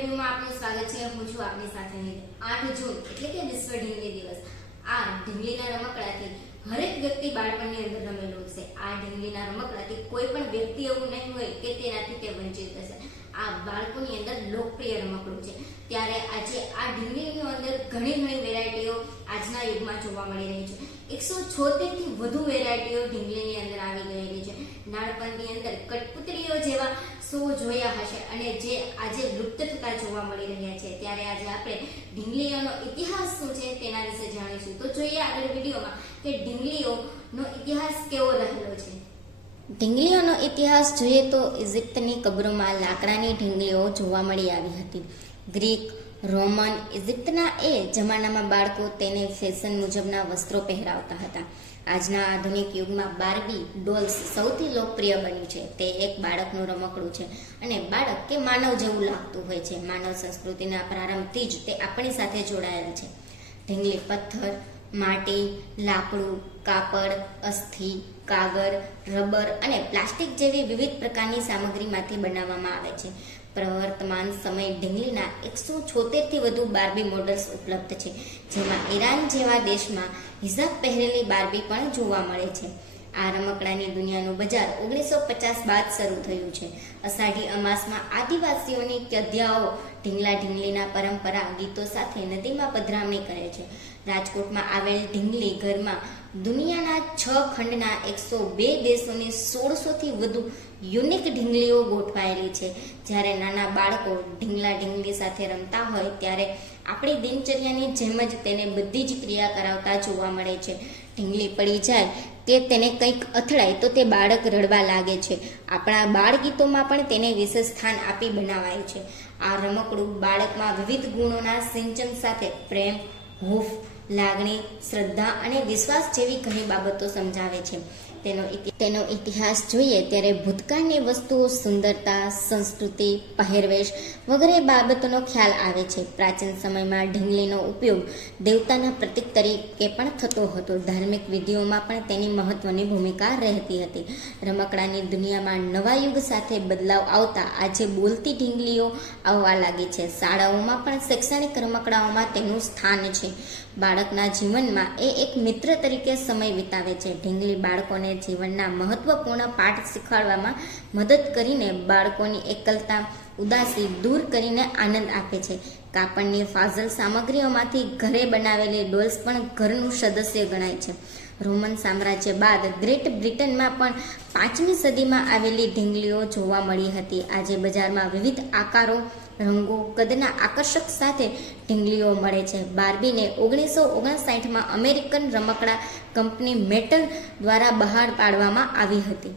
વિડીયોમાં આપનું સ્વાગત છે। હું છું આપની સાથે નીતિ। 8 જૂન એટલે કે વિશ્વ ઢીંગલી દિવસ। આ ઢીંગલીના રમકડાથી હરેક વ્યક્તિ બાળપણની અંદર રમેલું હશે। આ ઢીંગલીના રમકડાથી કોઈ પણ વ્યક્તિ એવું નહીં હોય કે તેનાથી તે વંચિત હશે। આ બાળકોની અંદર લોકપ્રિય રમકડું છે। ત્યારે આજે આ ઢીંગલીની અંદર ઘણી વેરાયટીઓ આજના યુગમાં જોવા મળી રહી છે। 176 થી વધુ વેરાયટીઓ ઢીંગલીની અંદર આવી ગયેલી છે। નાનપણની અંદર કઠપુતળીઓ જેવા શો જોયા હશે અને જે આજે લુપ્ત થતા જોવા મળી રહ્યા છે। ત્યારે આજે આપણે ઢીંગલીઓનો ઇતિહાસ શું છે તેના વિશે જાણીશું। તો જોઈએ આગળ વિડીયોમાં કે ઢીંગલીઓનો ઇતિહાસ કેવો રહેલો છે। ઢીંગલીઓનો ઇતિહાસ જોઈએ તો ઇજિપ્તની કબરોમાં લાકડાની ઢીંગલીઓ જોવા મળી આવી હતી। ગ્રીક, રોમન, ઇજિપ્તના એ જમાનામાં બાળકો તેને ફેશન મુજબના વસ્ત્રો પહેરાવતા હતા। આજના આધુનિક યુગમાં બાર્બી ડોલ્સ સૌથી લોકપ્રિય બન્યું છે। તે એક બાળકનું રમકડું છે અને બાળક કે માનવ જેવું લાગતું હોય છે। માનવ સંસ્કૃતિના પ્રારંભથી જ તે આપણી સાથે જોડાયેલ છે। ઢીંગલી પથ્થર, માટી, લાકડું, કાપડ, અસ્થિ, કાગળ, રબર અને પ્લાસ્ટિક જેવી વિવિધ પ્રકારની સામગ્રીમાંથી બનાવવામાં આવે છે। પ્રવર્તમાન સમય ઢીંગલીના 176 થી વધુ બાર્બી મોડલ્સ ઉપલબ્ધ છે, જેમાં ઈરાન જેવા દેશમાં હિજાબ પહેરેલી બાર્બી પણ જોવા મળે છે। આ રમકડાની દુનિયાનું બજાર 1950 બાદ શરૂ થયું છે। અષાઢી અમાસમાં આદિવાસીઓની કદ્યાઓ ઢીંગલીના પરંપરા ગીતો સાથે નદીમાં પધરામણી કરે છે। રાજકોટમાં આવેલ ઢીંગલી ઘરમાં દુનિયાના 6 ખંડના 102 દેશોની 1600 થી વધુ યુનિક ઢીંગલીઓ ગોઠવાયેલી છે। જ્યારે નાના બાળકો ઢીંગલી સાથે રમતા હોય ત્યારે આપણી દિનચર્યાની જેમ જ તેને બધી જ ક્રિયા કરાવતા જોવા મળે છે। ઢીંગલી પડી જાય કે તેને કંઈક અથડાય તો તે બાળક રડવા લાગે છે। આપણા બાળ ગીતોમાં પણ તેને વિશેષ સ્થાન આપી બનાવાય છે। આ રમકડું બાળકમાં વિવિધ ગુણોના સિંચન સાથે પ્રેમ, હૂંફ, લાગણી, શ્રદ્ધા અને વિશ્વાસ જેવી ઘણી બાબતો સમજાવે છે। તેનો ઇતિહાસ જોઈએ ત્યારે ભૂતકાળની વસ્તુઓ સુંદરતા, સંસ્કૃતિ, પહેરવેશ વગેરે બાબતોનો ખ્યાલ આવે છે। પ્રાચીન સમયમાં ઢીંગલીનો ઉપયોગ દેવતાના પ્રતીક તરીકે પણ થતો હતો। ધાર્મિક વિધિઓમાં પણ તેની મહત્વની ભૂમિકા રહેતી હતી। રમકડાની દુનિયામાં નવા યુગ સાથે બદલાવ આવતા આજે બોલતી ઢીંગલીઓ આવવા લાગી છે। શાળાઓમાં પણ શૈક્ષણિક રમકડાઓમાં તેનું સ્થાન છે। બાળકના જીવનમાં એ એક મિત્ર તરીકે સમય વિતાવે છે। ઢીંગલી બાળકોને જીવનના મહત્વપૂર્ણ પાઠ શીખવાડવામાં મદદ કરીને બાળકોની એકલતા, ઉદાસી દૂર કરીને આનંદ આપે છે। કાપડની ફાજલ સામગ્રીઓમાંથી ઘરે બનાવેલી ડોલ્સ પણ ઘરનું સદસ્ય ગણાય છે। રોમન સામ્રાજ્ય બાદ ગ્રેટ બ્રિટનમાં પણ 5મી સદીમાં આવેલી ઢીંગલીઓ જોવા મળી હતી। આજે બજારમાં વિવિધ આકારો, રંગો, કદના આકર્ષક સાથે ઢીંગલીઓ મળે છે। બાર્બીને 1959માં અમેરિકન રમકડા કંપની મેટલ દ્વારા બહાર પાડવામાં આવી હતી।